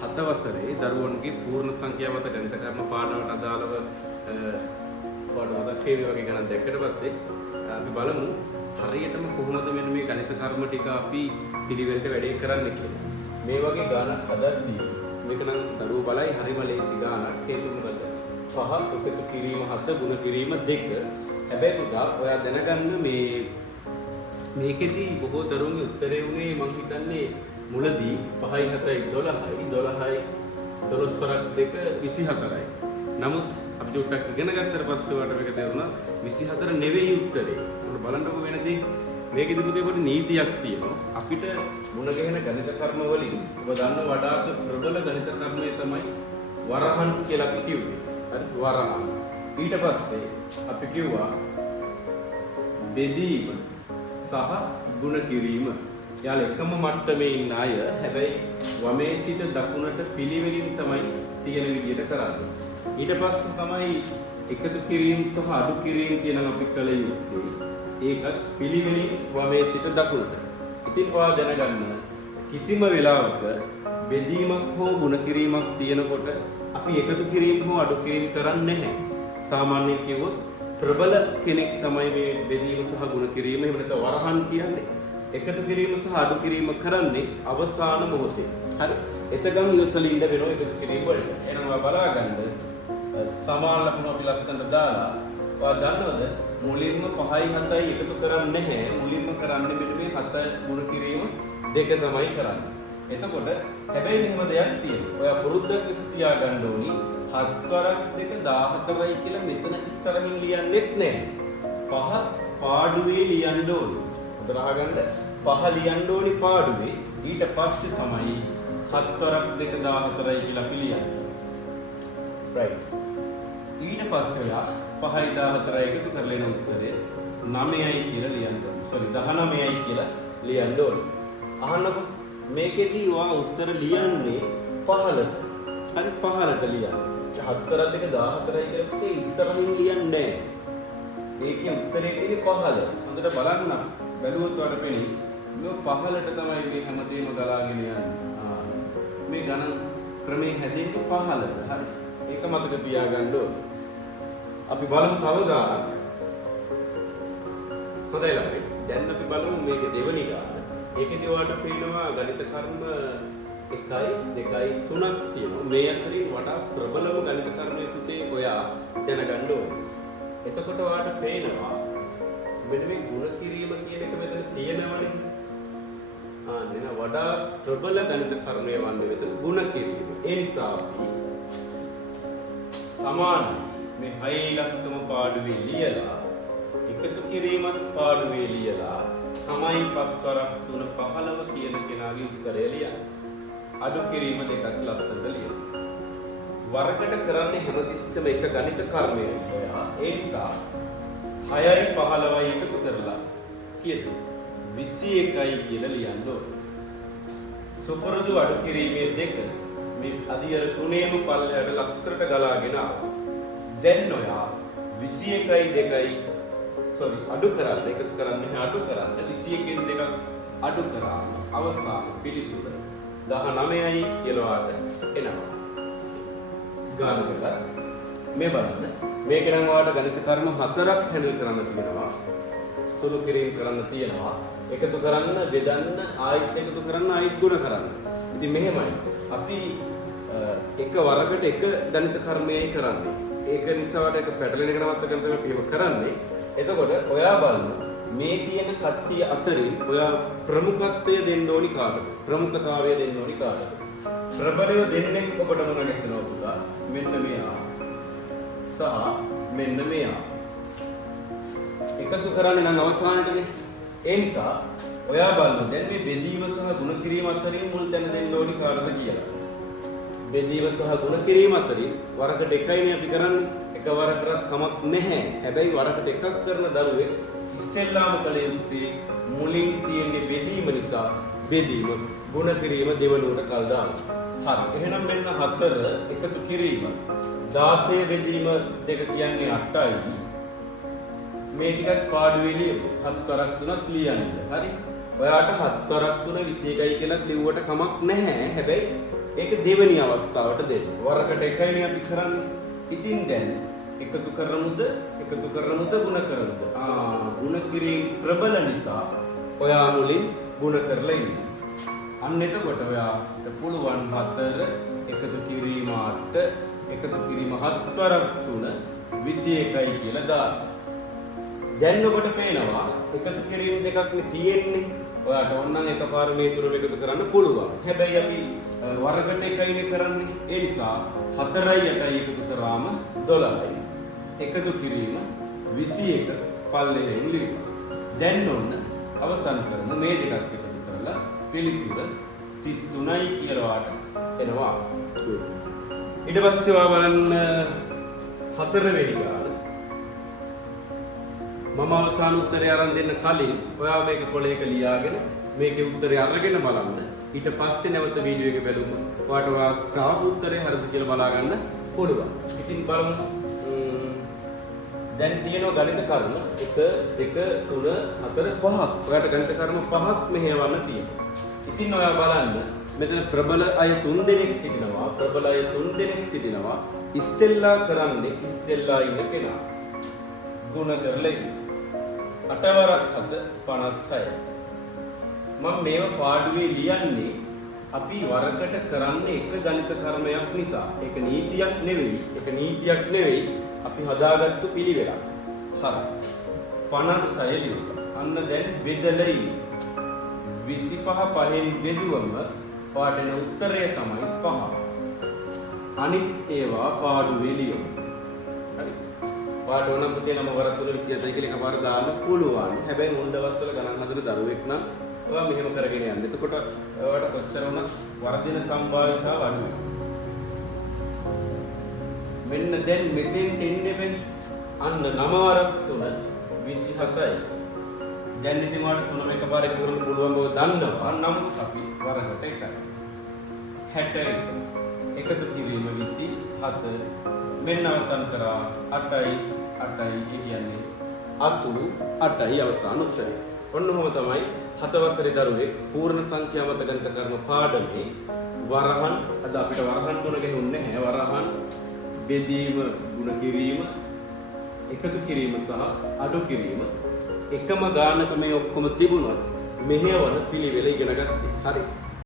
7 වසරේ දරුවන්ගේ පූර්ණ සංඛ්‍යාවත ගණිත කර්ම පාඩමට අදාළව පාඩමක් වගේ ගණන් දැක්කට පස්සේ අපි බලමු හරියටම කොහොමද මෙන්න මේ ගණිත කර්ම ටික අපි පිළිවෙලට වැඩේ කරන්නේ කියලා. මේ වගේ ගණන් හදද්දී මේක නම් දරුවෝ බලයි හරිම ලේසි ගණනක්. හේතුව මොකද? 5 එකතු කිරීම 7 ගුණ කිරීම 2. හැබැයි පුතා ඔයා දැනගන්න මේකෙදි බොහෝ දරුවන්ගේ උත්තරේ උනේ මං හිතන්නේ මුලදී 5යි 7යි 12යි 12යි 12 වරක් 2 24යි. නමුත් අපි චුට්ටක් ඉගෙන ගත්තට පස්සේ වට මේක තේරුණා 24 නෙවෙයි උත්තරේ. මොකද බලන්නකො වෙනදී මේකෙදි පුතේ පොඩි නීතියක් තියෙනවා. අපිට මුණ ගැහෙන ගණිත කර්ම වලින් ඔබ දන්න වඩාත් ප්‍රබල ගණිත කර්මය තමයි වරහන් කියලා අපි කිව්වේ. හරි වරහන්. ඊට පස්සේ අපි කිව්වා බෙදීම සහ ගුණ කිරීම. යාළ එකම මට්ටමේ ඉන්න අය හැබැයි වමේ සිට දකුණට පිළිවෙලින් තමයි තියෙන විදිහට කරන්නේ. ඊට පස්සේ තමයි එකතු කිරීම සහ අඩු කිරීම කියන අපි කල යුත්තේ. ඒකත් පිළිවෙලින් වමේ සිට දකුණට. ඉතින් ඔයා දැනගන්න කිසිම වෙලාවක බෙදීමක් හෝ ගුණ කිරීමක් තියෙනකොට අපි එකතු කිරීම හෝ අඩු කිරීම කරන්නේ නැහැ. සාමාන්‍යයෙන් කිව්වොත් ප්‍රබල කෙනෙක් තමයි මේ බෙදීම සහ ගුණ කිරීම එහෙම නැත්නම් වරහන් කියන්නේ. එකතු කිරීම සහ අඩු කිරීම කරන්නේ අවසාන මොහොතේ. හරි. එතකන් ඉවසලින් ඉඳ වෙනවා එකතු කිරීම වලට. එහෙනම් ඔයා බලාගන්න සමාන ලකුණු අපි ලස්සනට දාලා ඔයා දන්නවද මුලින්ම 5යි 7යි එකතු කරන්නේ නැහැ. මුලින්ම කරන්නේ මෙන්න මේ 7 ගුණ කිරීම 2 තමයි කරන්නේ. එතකොට හැබැයි මෙහෙම දෙයක් තියෙනවා. ඔයා පුරුද්දක් ලෙස තියාගන්න ඕනි 7 වරක් 2 14යි කියලා මෙතන ඉස්සරහින් ලියන්නෙත් නැහැ. 5 පාඩුවේ ලියන්න ඕනි. උදාහරණ 5 ලියන්න ඕනි පාඩුවේ. ඊට පස්සේ තමයි 7 වරක් 2 14යි කියලා අපි ලියන්නේ. right. ඊට පස්සේ ඔයා 5යි 14යි එකතු කරලා එන උත්තරේ 9යි කියලා ලියන්න ඕනේ. sorry 19යි කියලා ලියන්න ඕනේ. අහන්නකො මේකෙදී ඔයා උත්තර ලියන්නේ 15ට. හරි 15ට ලියන්න. 7 2 14යි කියලා පුතේ ඉස්සරහින් ලියන්නේ නැහැ. ඒකේ උත්තරේ තියෙන්නේ 15. හොඳට බලන්න. බැලුවොත් ඔයාලට පෙනෙයි. මේ 15ට තමයි මේ හැමදේම ගලාගෙන යන්නේ. මේ ගණන් ක්‍රමේ හැදෙන්නේ 15ට. හරි. ඒක මතක තියාගන්න ඕනේ. අපි බලමු තව ගානක්. හොඳයි ළමයි. දැන් අපි බලමු මේකේ දෙවෙනි ගාන. ඒකෙදි ඔයාලට පේනවා ගණිත කර්ම 1යි 2යි 3ක් තියෙනවා. මේ අතරින් වඩා ප්‍රබලම ගණිත කර්මයේ පුතේ ඔයා දැනගන්න ඕනේ. එතකොට ඔයාලට පේනවා මෙන්න මේ ගුණ කිරීම කියන එක මෙතන තියෙනවනේ. නේද? වඩා ප්‍රබල ගණිත කර්මය වන්නේ මෙතන ගුණ කිරීම. ඒ නිසා අපි සමාන මේ 6 ඉලක්කම පාඩුවේ ලියලා එකතු කිරීමත් පාඩුවේ ලියලා තමයි 5 වරක් 3 15 කියන කෙනාගේ උත්තරය ලියන්නේ. අඩු කිරීම දෙකක් ලස්සනට ලියන්න. වර්ගයට කරන්නේ හැමතිස්සෙම එක ගණිත කර්මයක්. ඒ නිසා 6යි 15යි එකතු කරලා කීයද? 21යි කියලා ලියන්න ඕනේ. සුපුරුදු අඩු කිරීමේ දෙක මේ අදියර තුනේම පල්ලයට ලස්සනට ගලාගෙන ආවා. දැන් ඔයා 21යි 2යි අඩු කරන්න එකතු කරන්නේ අඩු කරන්න 21න් දෙකක් අඩු කරාම අවසාන පිළිතුර 19යි කියලා එනවා. ගානකට මේ බලන්න. මේක නම් ඔයාලට ගණිත කර්ම 4ක් හැන්ඩල් කරන්න තියෙනවා. සුළු කිරීම කරන්න තියෙනවා. එකතු කරන්න, බෙදන්න, ආයෙත් එකතු කරන්න, ආයෙත් ගුණ කරන්න. ඉතින් මෙහෙමයි. අපි එක වරකට එක ගණිත කර්මයයි කරන්නේ. ඒක නිසා වට එක පැටලෙන එක නවත්ත ගන්න තමයි අපි කරන්නේ. එතකොට ඔයා බලන්න මේ තියෙන කට්ටිය අතරින් ඔයා ප්‍රමුඛත්වය දෙන්න ඕනි කාටද? ප්‍රමුඛතාවය දෙන්න ඕනි කාටද? ප්‍රබලව දෙන්නේ ඔබට මොන ගැසෙනවා පුතා? මෙන්න මෙයා. සහ මෙන්න මෙයා. එකතු කරන්නේ නම් අවසානයේදී. ඒ නිසා ඔයා බලන්න දැන් මේ බෙදීම සහ ගුණ කිරීම අතරින් මුල් තැන දෙන්න ඕනි කාටද කියලා. බෙදීම සහ ගුණ කිරීම අතරින් වරකට එකයිනේ අපි කරන්නේ. එක වරකටත් කමක් නැහැ. හැබැයි වරකට එකක් කරන දරුවෙක් ඉස්සෙල්ලාම කළ යුත්තේ මුලින් තියෙන බෙදීම නිසා බෙදීම ගුණ කිරීම දෙවනුවට කල් දානවා. හරි. එහෙනම් මෙන්න 4 එකතු කිරීම 16 බෙදීම දෙක කියන්නේ 8යි. මේ ටිකක් පාඩුවේ ලියමු. 7 වරක් 3ක් ලියන්න. හරි. ඔයාට 7 වරක් 3 21යි කියලා ලිව්වට කමක් නැහැ. හැබැයි ඒක දෙවෙනි අවස්ථාවට දෙන්න. වරකට එකයිනේ අපි කරන්නේ. ඉතින් දැන් එකතු කරමුද ගුණ කරමුද? ගුණ කිරීම ප්‍රබල නිසා ඔයා මුලින් ගුණ කරලා ඉන්න. අන්න එතකොට ඔයාට පුළුවන් 4 එකතු කිරීම 8 එකතු කිරීම 7 වරක් 3 21යි කියලා දාන්න. දැන් ඔබට පේනවා එකතු කිරීම දෙකක් නේ තියෙන්නේ. ඔයාට ඕන නම් එකපාර මේ තුනම එකතු කරන්න පුළුවන්. හැබැයි අපි වර්ගයට එකයිනේ කරන්නේ. ඒ නිසා 4යි 8යි එකතු කරාම 12යි. එකතු කිරීම 21 පල්ලෙහෙන් ලියන්න. දැන් ඔන්න අවසන් කරමු මේ දෙකක් එකතු කරලා පිළිතුර 33යි කියලා වාට එනවා. ඊට පස්සේ ඔයා බලන්න 4 වෙනි ගාන. මම අවසාන උත්තරය අරන් දෙන්න කලින් ඔයා මේක කොලයක ලියාගෙන මේකේ උත්තරය අරගෙන බලන්න. ඊට පස්සේ නැවත වීඩියෝ එක බලමු. ඔයාට ආපු උත්තරේ හරිද කියලා බලා ගන්න පුළුවන්. ඉතින් බලමු. දැන් තියෙනවා ගණිත කර්ම 1 2 3 4 5ක්. ඔයාට ගණිත කර්ම 5ක් මෙහෙවන්න තියෙනවා. ඉතින් ඔයා බලන්න මෙතන ප්‍රබල අය 3 දෙනෙක් සිටිනවා. ප්‍රබල අය 3 දෙනෙක් සිටිනවා. ඉස්සෙල්ලා කරන්නේ ඉස්සෙල්ලා ඉන්න කෙනා. ගුණ කරලා 8 වරක් 7 56. මම මේව පාඩුවේ ලියන්නේ අපි වරකට කරන්නේ එක ගණිත කර්මයක් නිසා. ඒක නීතියක් නෙවෙයි. අපි හදාගත්තු පිළිවෙලක්. හරි. 56 ලියුවා. අන්න දැන් බෙදලා ඉන්නේ. 25 පහෙන් බෙදුවම පාඩන උත්තරය තමයි 5. අනිත් ඒවා පාඩුවේ ලියමු. හරි. පාඩ ඕන පුතේ නම වරක් 3 27 කියලා එකපාර දාන්න පුළුවන්. හැබැයි මුල් දවස්වල ගණන් හදන දරුවෙක් නම් ඔයා මෙහෙම කරගෙන යන්න. එතකොට ඔයාට කොච්චර වුණත් වර්ධින සම්භාවිතාව අඩුයි. මෙන්න දැන් මෙතෙන් එන්නේ වෙන්නේ අන්න 9 වරක් 3 27යි. දැන් ඉතින් ඔයාලට තුනම එකපාර එකතු කරන්න පුළුවන් බව දන්නවා. නම් අපි වරකට එකයි. 61 එකතු කිරීම 27 මෙන්න අවසන් කරා 8යි කියන්නේ 88යි අවසාන උත්තරය. ඔන්නෝම තමයි 7 වසරේ දරුවෙක් පූර්ණ සංඛ්‍යාමත ගණිත කර්ම පාඩමේ වරහන් අද අපිට වරහන් තුන ගෙනුන්නේ නැහැ. වරහන් බෙදීම ගුණ කිරීම එකතු කිරීම සහ අඩු කිරීම එකම ගානක මේ ඔක්කොම තිබුණොත් මෙහෙවන පිළිවෙල ඉගෙන ගත්තේ. හරි.